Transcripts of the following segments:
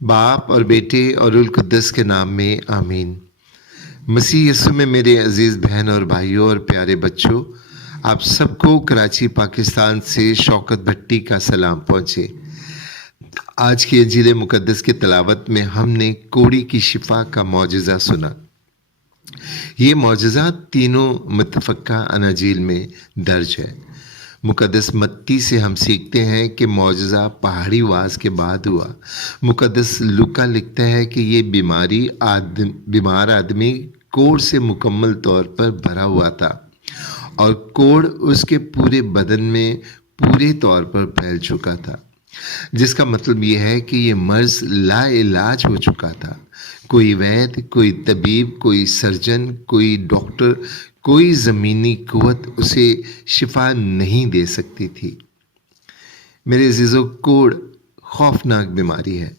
बाप और बेटे और रुल कुद्दस के नाम में आमीन। मसीह यीशु में मेरे अजीज बहन और भाइयों और प्यारे बच्चों, आप सबको कराची पाकिस्तान से शौकत भट्टी का सलाम पहुँचे। आज की इंजील मुकद्दस की तलावत में हमने कोढ़ी की शिफा का मौजज़ा सुना। ये मौजज़ा तीनों मुतफ़क्का अनाजील में दर्ज है। मुकद्दस मत्ती से हम सीखते हैं कि मौजज़ा पहाड़ी वास के बाद हुआ। मुकद्दस लूका लिखता है कि ये बीमार आदमी कोढ़ से मुकम्मल तौर पर भरा हुआ था और कोढ़ उसके पूरे बदन में पूरे तौर पर फैल चुका था, जिसका मतलब यह है कि ये मर्ज लाइलाज हो चुका था। कोई वैद्य, कोई तबीब, कोई सर्जन, कोई डॉक्टर, कोई ज़मीनी कुव्वत उसे शिफा नहीं दे सकती थी। मेरे अज़ीज़ों, कोढ़ खौफनाक बीमारी है।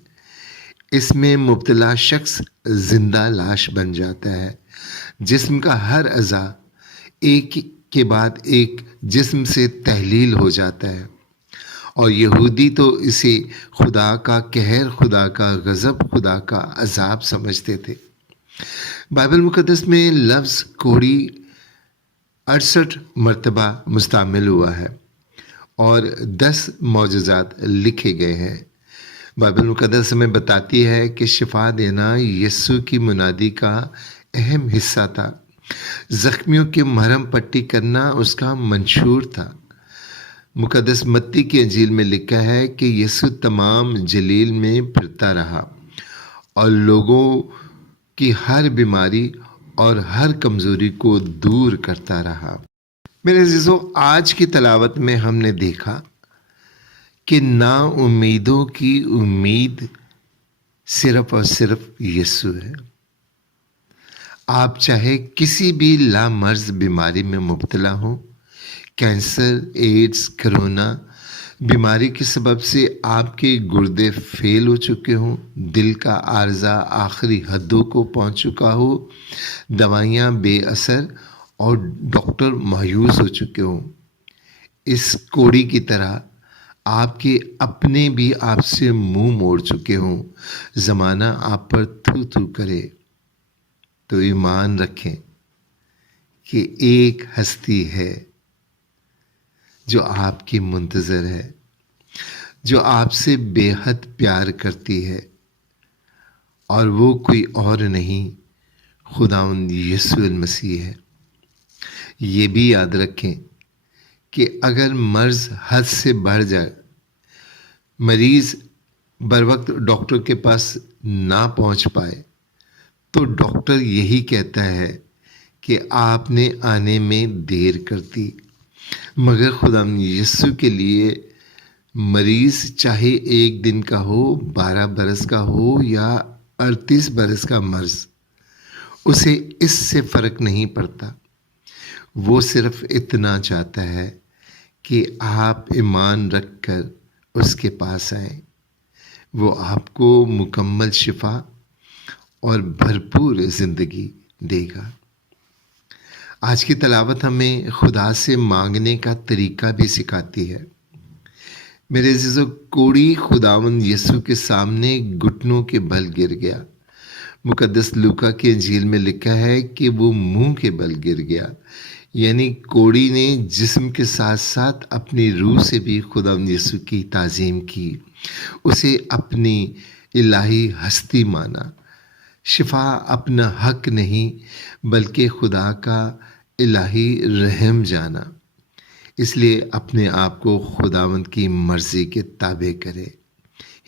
इसमें मुब्तला शख्स जिंदा लाश बन जाता है। जिस्म का हर अज़ा एक के बाद एक जिस्म से तहलील हो जाता है और यहूदी तो इसे खुदा का कहर, खुदा का गज़ब, खुदा का अजाब समझते थे। बाइबल मुकद्दस में लफ्ज़ कोढ़ी 68 मरतबा मुस्तामिल हुआ है और 10 मौजज़ात लिखे गए हैं। बाइबल मुकद्दस हमें बताती है कि शिफा देना यीशु की मुनादी का अहम हिस्सा था। ज़ख्मियों की मरहम पट्टी करना उसका मंशूर था। मुकद्दस मत्ती की इंजील में लिखा है कि यीशु तमाम जलील में फिरता रहा और लोगों की हर बीमारी और हर कमज़ोरी को दूर करता रहा। मेरे अज़ीज़ों, आज की तलावत में हमने देखा कि ना उम्मीदों की उम्मीद सिर्फ और सिर्फ यीशु है। आप चाहे किसी भी लामर्ज बीमारी में मुब्तला हो, कैंसर, एड्स, कोरोना बीमारी के सबब से आपके गुर्दे फेल हो चुके हों, दिल का आर्जा आखिरी हदों को पहुंच चुका हो, दवाइयां बेअसर और डॉक्टर मायूस हो चुके हों, इस कोढ़ी की तरह आपके अपने भी आपसे मुंह मोड़ चुके हों, ज़माना आप पर थू थू करे, तो ईमान रखें कि एक हस्ती है जो आपकी मुंतज़र है, जो आपसे बेहद प्यार करती है, और वो कोई और नहीं, खुदावंद यीशु मसीह है। ये भी याद रखें कि अगर मर्ज़ हद से बढ़ जाए, मरीज़ बर वक्त डॉक्टर के पास ना पहुंच पाए, तो डॉक्टर यही कहता है कि आपने आने में देर कर दी। मगर खुदा यीशु के लिए मरीज़ चाहे 1 दिन का हो, 12 बरस का हो या 38 बरस का मर्ज़, उसे इससे फ़र्क नहीं पड़ता। वो सिर्फ इतना चाहता है कि आप ईमान रख कर उसके पास आएं। वो आपको मुकम्मल शिफा और भरपूर ज़िंदगी देगा। आज की तलावत हमें खुदा से मांगने का तरीका भी सिखाती है। मेरे अज़ीज़ों, कोढ़ी खुदावंद यीशु के सामने घुटनों के बल गिर गया। मुकद्दस लूका के इंजील में लिखा है कि वो मुंह के बल गिर गया, यानी कोढ़ी ने जिस्म के साथ साथ अपनी रूह से भी खुदावंद यीशु की ताज़ीम की, उसे अपनी इलाही हस्ती माना। शिफा अपना हक नहीं बल्कि खुदा का इलाही रहम जाना। इसलिए अपने आप को खुदावंद की मर्ज़ी के ताबे करे।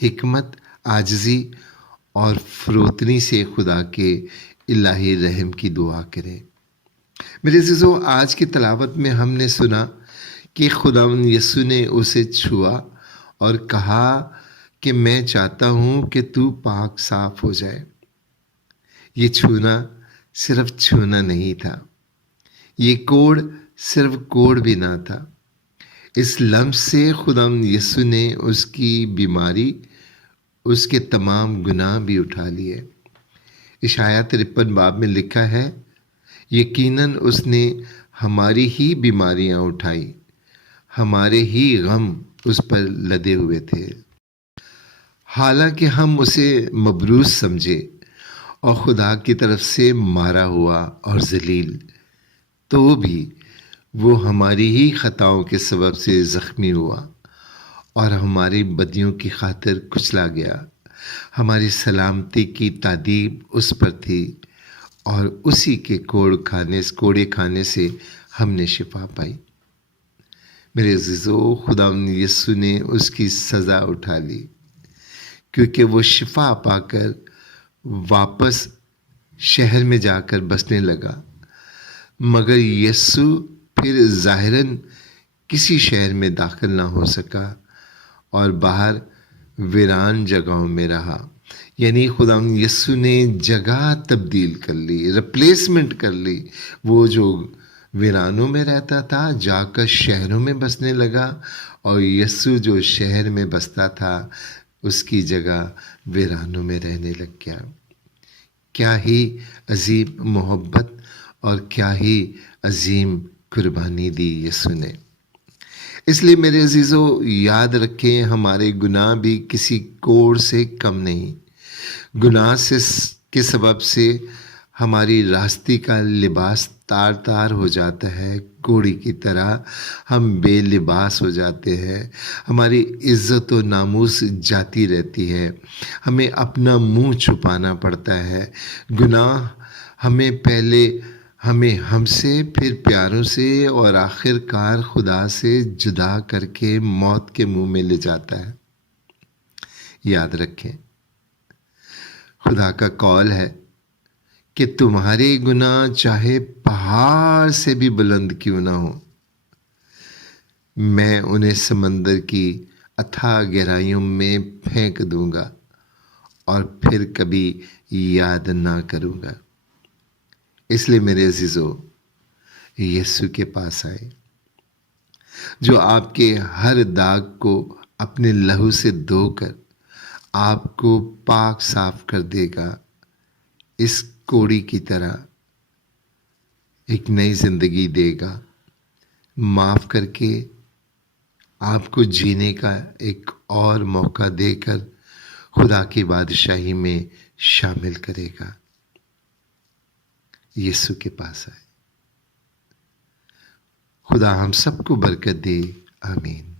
हिकमत, आजिज़ी और फ़रोतनी से खुदा के इलाही रहम की दुआ करें। मेरे अज़ीज़ों, आज की तलावत में हमने सुना कि खुदावंद यीशु ने उसे छुआ और कहा कि मैं चाहता हूँ कि तू पाक साफ़ हो जाए। ये छूना सिर्फ छूना नहीं था, ये कोढ़ सिर्फ कोढ़ भी ना था। इस लम्स से खुदावंद यीशु ने उसकी बीमारी, उसके तमाम गुनाह भी उठा लिए। इशाया 53 बाब में लिखा है, यकीनन उसने हमारी ही बीमारियां उठाई, हमारे ही गम उस पर लदे हुए थे। حالانکہ ہم اسے مبروز سمجھے اور خدا کی طرف سے مارا ہوا اور ذلیل، تو بھی وہ ہماری ہی خطاؤں کے سبب سے زخمی ہوا اور ہماری بدیوں کی خاطر کچلا گیا۔ ہماری سلامتی کی تادیب اس پر تھی اور اسی کے کوڑے کھانے سے ہم نے شفا پائی۔ میرے عزیزو، خدا یسوع نے اس کی سزا اٹھا لی، کیونکہ وہ شفا پا کر واپس شہر میں جا کر بسنے لگا، مگر یسوع پھر ظاہراً کسی شہر میں داخل نہ ہو سکا اور باہر ویران جگہوں میں رہا۔ یعنی خدا یسوع نے جگہ تبدیل کر لی، ریپلیسمنٹ کر لی۔ وہ جو ویرانوں میں رہتا تھا جا کر شہروں میں بسنے لگا، اور یسوع جو شہر میں بستا تھا اس کی جگہ ویرانوں میں رہنے لگ گیا۔ کیا ہی عظیم محبت اور کیا ہی عظیم قربانی دی یسوع نے۔ اس لیے میرے عزیزو، یاد رکھیں ہمارے گناہ بھی کسی کوڑ سے کم نہیں۔ گناہ کے سبب سے ہماری راستی کا لباس تار تار ہو جاتا ہے، کوڑی کی طرح ہم بے لباس ہو جاتے ہیں، ہماری عزت و ناموس جاتی رہتی ہے، ہمیں اپنا منہ چھپانا پڑتا ہے۔ گناہ ہمیں ہم سے، پھر پیاروں سے اور آخر کار خدا سے جدا کر کے موت کے منہ میں لے جاتا ہے۔ یاد رکھیں، خدا کا قول ہے کہ تمہارے گناہ چاہے پہاڑ سے بھی بلند کیوں نہ ہو، میں انہیں سمندر کی اتھاہ گہرائیوں میں پھینک دوں گا اور پھر کبھی یاد نہ کروں گا۔ اس لیے میرے عزیزو، یسوع کے پاس آئے، جو آپ کے ہر داغ کو اپنے لہو سے دھو کر آپ کو پاک صاف کر دے گا۔ اس کوڑی کی طرح ایک نئی زندگی دے گا، معاف کر کے آپ کو جینے کا ایک اور موقع دے کر خدا کی بادشاہی میں شامل کرے گا۔ یسوع کے پاس آئے۔ خدا ہم سب کو برکت دے، آمین۔